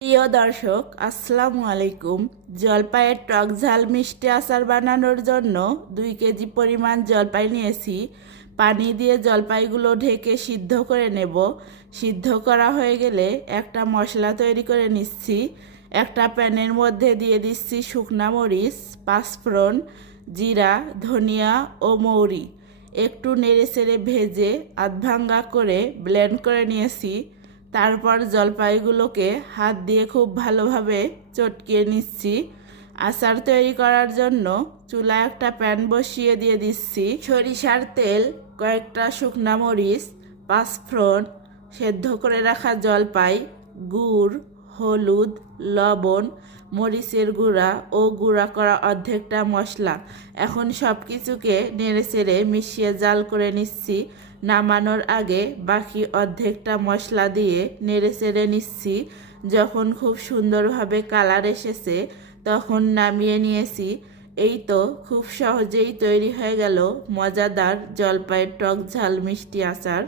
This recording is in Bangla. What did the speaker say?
প্রিয় দর্শক, আসসালামু আলাইকুম। জলপাইয়ের টক ঝাল মিষ্টি আচার বানানোর জন্য 2 কেজি পরিমাণ জলপাই নিয়েছি। পানি দিয়ে জলপাইগুলো ঢেকে সিদ্ধ করে নেব। সিদ্ধ করা হয়ে গেলে একটা মশলা তৈরি করে নিচ্ছি। একটা প্যানের মধ্যে দিয়ে দিচ্ছি শুকনা মরিচ, পাঁচফোড়ন, জিরা, ধনিয়া ও মৌরি। একটু নেড়েচেড়ে ভেজে আধভাঙ্গা করে ব্লেন্ড করে নিয়েছি। তারপর জলপাইগুলোকে হাত দিয়ে খুব ভালোভাবে চটকিয়ে নিচ্ছি। আচার তৈরি করার জন্য চুলায় একটা প্যান বসিয়ে দিয়ে দিচ্ছি সরিষার তেল, কয়েকটা শুকনা মরিচ, পাঁচফোড়ন, সেদ্ধ করে রাখা জলপাই, গুড়, হলুদ, লবণ, মরিচের গুঁড়া ও গুঁড়া করা অর্ধেকটা মশলা। এখন সব কিছুকে নেড়েচেড়ে মিশিয়ে জাল করে নিচ্ছি। নামানোর আগে বাকি অর্ধেকটা মশলা দিয়ে নেড়েচেড়ে নিচ্ছি। যখন খুব সুন্দরভাবে কালার এসেছে তখন নামিয়ে নিয়েছি। এই তো খুব সহজেই তৈরি হয়ে গেল মজাদার জলপাইয়ের টক ঝাল মিষ্টি আচার।